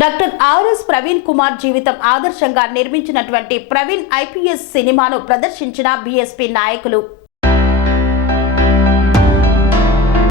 Doctor RS Praveen Kumar జీవితం ఆదర్శంగా నిర్మించినటువంటి ప్రవీణ్ ఐపీఎస్ సినిమాను ప్రదర్శించిన బీఎస్పీ నాయకులు.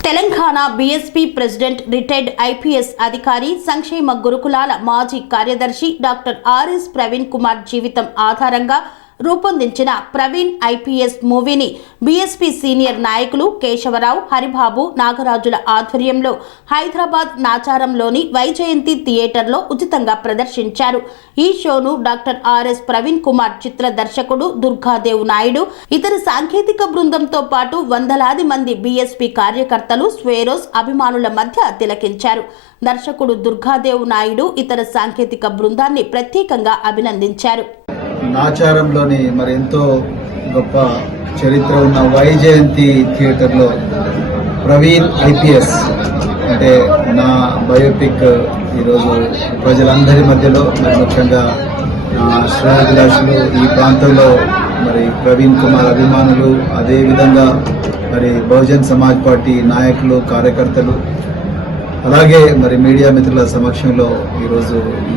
Telangana BSP president retired IPS అధికారి సంక్షేమ గురుకులాల మాజీ కార్యదర్శి డాక్టర్ ఆర్ఎస్ ప్రవీణ్ కుమార్ జీవితం ఆధారంగా రూపొందించిన ప్రవీణ్ ఐపీఎస్ మూవీని బీఎస్పీ సీనియర్ నాయకులు కేశవరావు హరిబాబు నాగరాజుల ఆధ్వర్యంలో హైదరాబాద్ నాచారంలోని వైజయంతి థియేటర్లో ఉచితంగా ప్రదర్శించారు. ఈ షోను doctor R S Praveen Kumar చిత్ర దర్శకుడు దుర్గాదేవ్ నాయుడు ఇతర సాంకేతిక బృందంతో పాటు వందలాది మంది బీఎస్పీ కార్యకర్తలు స్వేరోస్ అభిమానుల మధ్య తిలకించారు. దర్శకుడు దుర్గాదేవ్ నాయుడు ఇతర సాంకేతిక బృందాన్ని ప్రత్యేకంగా అభినందించారు. నాచారంలోని మరి ఎంతో గొప్ప చరిత్ర ఉన్న వైజయంతి థియేటర్లో ప్రవీణ్ ఐపీఎస్ అంటే నా బయోపిక్ ఈరోజు ప్రజలందరి మధ్యలో మరి ముఖ్యంగా ఆ, ఈ ప్రాంతంలో మరి ప్రవీణ్ కుమార్ అభిమానులు అదేవిధంగా మరి బహుజన్ సమాజ్ పార్టీ నాయకులు కార్యకర్తలు అలాగే మరి మీడియా మిత్రుల సమక్షంలో ఈరోజు ఈ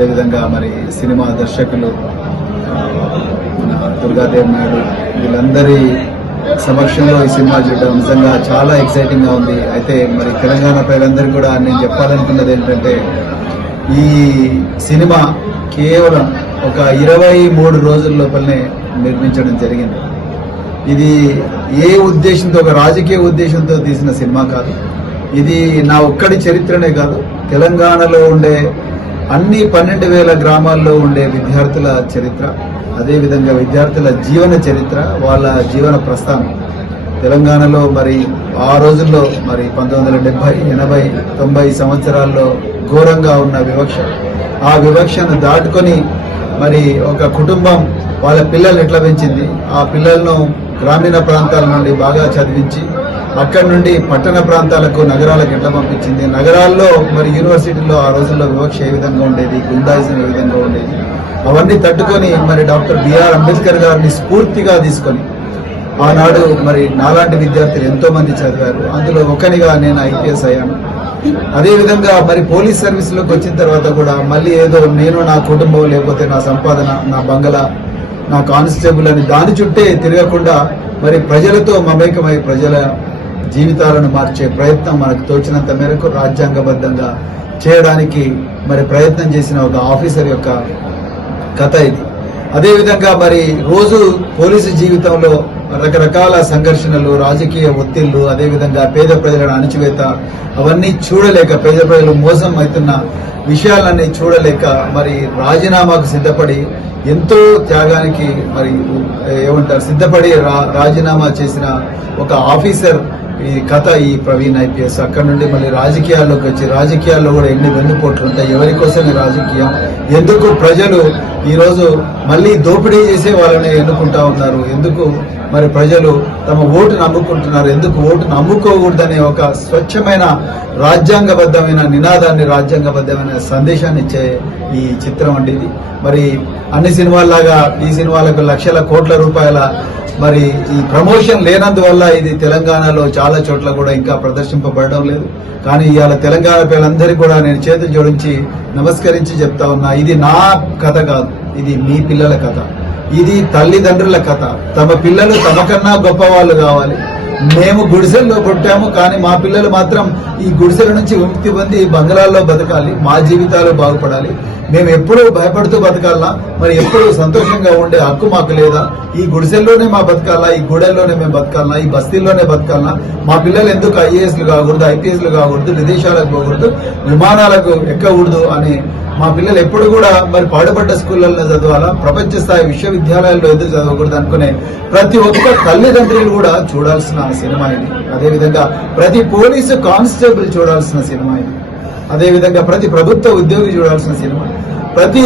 అదేవిధంగా మరి సినిమా దర్శకులు దుర్గాదేవి మన దుర్గాదేవ్ నాయుడు వీళ్ళందరి సమక్షంలో ఈ సినిమా చూడడం నిజంగా చాలా ఎక్సైటింగ్గా ఉంది. అయితే మరి తెలంగాణ ప్రజలందరికీ కూడా నేను చెప్పాలనుకున్నది ఏంటంటే ఈ సినిమా కేవలం ఒక ఇరవై మూడు రోజుల లోపలనే నిర్మించడం జరిగింది. ఇది ఏ ఉద్దేశంతో ఒక రాజకీయ ఉద్దేశంతో తీసిన సినిమా కాదు. ఇది నా ఒక్కడి చరిత్రనే కాదు. తెలంగాణలో ఉండే అన్ని పన్నెండు వేల గ్రామాల్లో ఉండే విద్యార్థుల చరిత్ర అదేవిధంగా విద్యార్థుల జీవన చరిత్ర వాళ్ళ జీవన ప్రస్థానం. తెలంగాణలో మరి ఆ రోజుల్లో మరి పంతొమ్మిది వందల డెబ్బై ఎనభై తొంభై సంవత్సరాల్లో ఘోరంగా ఉన్న వివక్ష. ఆ వివక్షను దాటుకొని మరి ఒక కుటుంబం వాళ్ళ పిల్లలు ఎట్లా పెంచింది? ఆ పిల్లలను గ్రామీణ ప్రాంతాల నుండి బాగా చదివించి అక్కడి నుండి పట్టణ ప్రాంతాలకు నగరాలకు ఎట్లా పంపించింది? నగరాల్లో మరి యూనివర్సిటీలో ఆ రోజుల్లో వివక్ష ఏ విధంగా ఉండేది? గుండాయిజం ఏ విధంగా ఉండేది? అవన్నీ తట్టుకొని మరి డాక్టర్ బిఆర్ అంబేద్కర్ గారిని స్ఫూర్తిగా తీసుకొని ఆనాడు మరి నాలాంటి విద్యార్థులు ఎంతో మంది చదివారు. అందులో ఒకనిగా నేను ఐపీఎస్ అయ్యాను. అదేవిధంగా మరి పోలీస్ సర్వీస్లోకి వచ్చిన తర్వాత కూడా మళ్ళీ ఏదో నేను నా కుటుంబం లేకపోతే నా సంపాదన నా బంగళా నా కానిస్టేబుల్ అని దాని చుట్టే తిరగకుండా మరి ప్రజలతో మమేకమై ప్రజల జీవితాలను మార్చే ప్రయత్నం మనకు తోచినంత మేరకు రాజ్యాంగబద్ధంగా చేయడానికి మరి ప్రయత్నం చేసిన ఒక ఆఫీసర్ యొక్క కథ ఇది. అదేవిధంగా మరి రోజు పోలీసు జీవితంలో రకరకాల సంఘర్షణలు రాజకీయ ఒత్తిళ్ళు అదేవిధంగా పేద ప్రజలను అణచివేత అవన్నీ చూడలేక పేద ప్రజలు మోసం అవుతున్న విషయాలన్నీ చూడలేక మరి రాజీనామాకు సిద్ధపడి ఎంతో త్యాగానికి మరి ఏమంటారు సిద్ధపడి రా- రాజీనామా చేసిన ఒక ఆఫీసర్ ఈ కథ ఈ ప్రవీణ్ ఐపీఎస్ అక్కడ నుండి మళ్ళీ రాజకీయాల్లోకి వచ్చి రాజకీయాల్లో కూడా ఎన్ని వెన్నుపోట్లు ఉంటాయి ఎవరి రాజకీయం ఎందుకు ప్రజలు ఈ రోజు మళ్ళీ దోపిడీ చేసే వాళ్ళని ఎన్నుకుంటా ఉన్నారు ఎందుకు మరి ప్రజలు తమ ఓటు నమ్ముకుంటున్నారు. ఎందుకు ఓటు నమ్ముకోకూడదనే ఒక స్వచ్ఛమైన రాజ్యాంగబద్ధమైన నినాదాన్ని రాజ్యాంగబద్ధమైన సందేశాన్ని ఇచ్చే ఈ చిత్రం అండి ఇది. మరి అన్ని సినిమాల్లాగా ఈ సినిమాలకు లక్షల కోట్ల రూపాయల మరి ఈ ప్రమోషన్ లేనందువల్ల ఇది తెలంగాణలో చాలా చోట్ల కూడా ఇంకా ప్రదర్శింపబడడం లేదు. కానీ ఇవాళ తెలంగాణ పిల్లలందరికీ కూడా నేను చేతులు జోడించి నమస్కరించి చెప్తా ఉన్నా ఇది నా కథ కాదు ఇది మీ పిల్లల కథ. ఇది తల్లిదండ్రుల కథ. తమ పిల్లలు తమకన్నా గొప్ప వాళ్ళు కావాలి. మేము గుడిసెల్లో పుట్టాము కానీ మా పిల్లలు మాత్రం ఈ గుడిసెల నుంచి విముక్తి పొంది బంగ్లాల్లో బతకాలి. మా జీవితాలు బాగుపడాలి. మేము ఎప్పుడూ భయపడుతూ బతకాలా? మరి ఎప్పుడు సంతోషంగా ఉండే హక్కు మాకు లేదా? ఈ గుడిసెల్లోనే మా బతకాలా? ఈ గూడెల్లోనే మేము బతకాలా? ఈ బస్తీల్లోనే బతకాలా? మా పిల్లలు ఎందుకు ఐఏఎస్లు కాకూడదు ఐపీఎస్లు కాకూడదు విదేశాలకు పోకూడదు విమానాలకు ఎక్కకూడదు అని మా పిల్లలు ఎప్పుడు కూడా మరి పాడుపడ్డ స్కూళ్ళల్లో చదవాలా? ప్రపంచ స్థాయి విశ్వవిద్యాలయాల్లో ఎదురు చదవకూడదు అనుకునే ప్రతి ఒక్క తల్లిదండ్రులు కూడా చూడాల్సిన సినిమా ఇది. అదేవిధంగా ప్రతి పోలీసు కానిస్టేబుల్ చూడాల్సిన సినిమా ఇది. అదేవిధంగా ప్రతి ప్రభుత్వ ఉద్యోగి చూడాల్సిన సినిమా. ప్రతి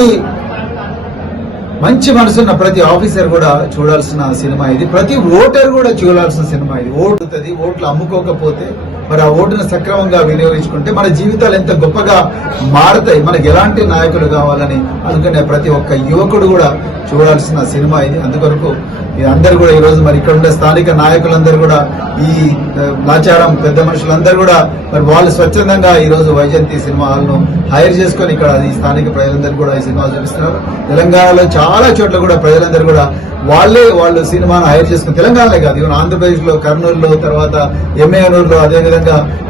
మంచి మనసున్న ప్రతి ఆఫీసర్ కూడా చూడాల్సిన సినిమా ఇది. ప్రతి ఓటర్ కూడా చూడాల్సిన సినిమా ఇది. ఓటుతుంది ఓట్లు అమ్ముకోకపోతే మరి ఆ ఓటును సక్రమంగా వినియోగించుకుంటే మన జీవితాలు ఎంత గొప్పగా మారుతాయి. మనకి ఎలాంటి నాయకులు కావాలని అనుకునే ప్రతి ఒక్క యువకుడు కూడా చూడాల్సిన సినిమా ఇది. అందుకొరకు అందరూ అందరు కూడా ఈ రోజు మరి ఇక్కడ ఉండే స్థానిక నాయకులందరూ కూడా ఈ లాచారం పెద్ద మనుషులందరూ కూడా మరి వాళ్ళు స్వచ్ఛందంగా ఈ రోజు వైజయంతి సినిమా హైర్ చేసుకొని ఇక్కడ ఈ స్థానిక ప్రజలందరూ కూడా ఈ సినిమా చూపిస్తున్నారు. తెలంగాణలో చాలా చోట్ల కూడా ప్రజలందరూ కూడా వాళ్ళే వాళ్ళు సినిమాను హైర్ చేసుకుని తెలంగాణలో కాదు ఈవెన్ ఆంధ్రప్రదేశ్లో కర్నూలులో తర్వాత ఎంఏనూరులో అదేవిధంగా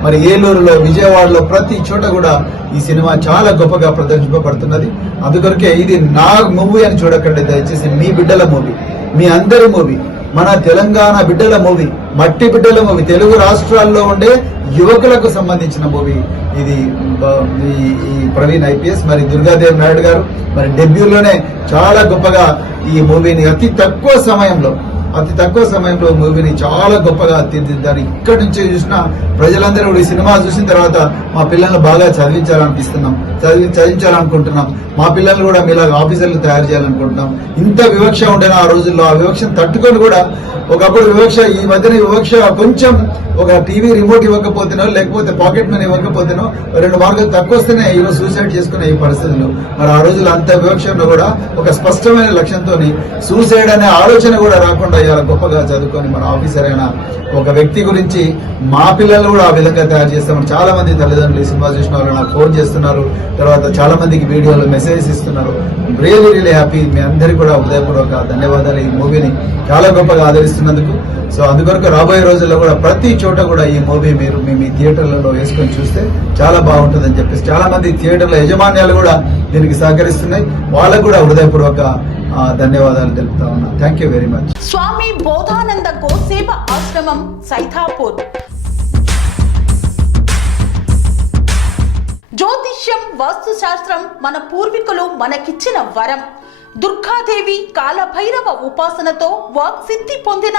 మరి ఏలూరులో విజయవాడలో ప్రతి చోట కూడా ఈ సినిమా చాలా గొప్పగా ప్రదర్శింపబడుతున్నది. అందుకొరకే ఇది నా మూవీ అని చూడకండి దయచేసి మీ బిడ్డల మూవీ మీ అందరి మూవీ మన తెలంగాణ బిడ్డల మూవీ మట్టి బిడ్డల మూవీ తెలుగు రాష్ట్రాల్లో ఉండే యువకులకు సంబంధించిన మూవీ. ఇది ఈ- ఈ ప్రవీణ్ ఐపీఎస్ మరి దుర్గాదేవి నాయుడు గారు మరి డెబ్యూలోనే చాలా గొప్పగా ఈ మూవీని అతి తక్కువ సమయంలో అతి తక్కువ సమయంలో మూవీని చాలా గొప్పగా తీర్చిదిద్దారు. ఇక్కడి నుంచి చూసిన ప్రజలందరూ కూడా ఈ సినిమా చూసిన తర్వాత మా పిల్లల్ని బాగా చదివించాలనిపిస్తున్నాం. చదివి చదివించాలనుకుంటున్నాం. మా పిల్లల్ని కూడా మీలాగా ఆఫీసర్లు తయారు చేయాలనుకుంటున్నాం. ఇంత వివక్ష ఉండేనా ఆ రోజుల్లో? ఆ వివక్షను తట్టుకొని కూడా ఒకప్పుడు వివక్ష ఈ మధ్యన వివక్ష కొంచెం ఒక టీవీ రిమోట్ ఇవ్వకపోతేనో లేకపోతే పాకెట్ మనీ ఇవ్వకపోతేనో రెండు మార్కులు తక్కువ వస్తేనే ఈరోజు సూసైడ్ చేసుకునే ఈ పరిస్థితులు మరి ఆ రోజుల్లో అంత వివక్షంలో కూడా ఒక స్పష్టమైన లక్ష్యంతో సూసైడ్ అనే ఆలోచన కూడా రాకుండా ఇవాళ గొప్పగా చదువుకొని మన ఆఫీసర్ అయిన ఒక వ్యక్తి గురించి మా పిల్లలు కూడా ఆ విధంగా తయారు చేస్తామని చాలా మంది తల్లిదండ్రులు ఈ సినిమా చూసిన వాళ్ళు నాకు ఫోన్ చేస్తున్నారు. తర్వాత చాలా మందికి వీడియోలు మెసేజెస్ ఇస్తున్నారు. రియలీ రియలీ హ్యాపీ మీ అందరికీ కూడా హృదయపూర్వక ధన్యవాదాలు. ఈ మూవీని చాలా గొప్పగా ఆదరిస్తున్నందుకు సో అందుకొరకు రాబోయే రోజుల్లో కూడా ప్రతి చోట కూడా ఈ మూవీ మీరు మీ మీ థియేటర్లలో వేసుకొని చూస్తే చాలా బాగుంటుందని చెప్పేసి చాలా మంది థియేటర్ల యజమాన్యాలు కూడా దీనికి సహకరిస్తున్నాయి. వాళ్ళకు కూడా హృదయపూర్వక ధన్యవాదాలు తెలుపుతా ఉన్నా. Thank you very much Swami Bodhananda గోసేవ ఆశ్రమం సైథాపూర్ జ్యోతిష్యం వాస్తుశాస్త్రం మన పూర్వీకులు మనకిచ్చిన వరం. దుర్గాదేవి కాలభైరవ ఉపాసనతో వాక్సిద్ధి పొందిన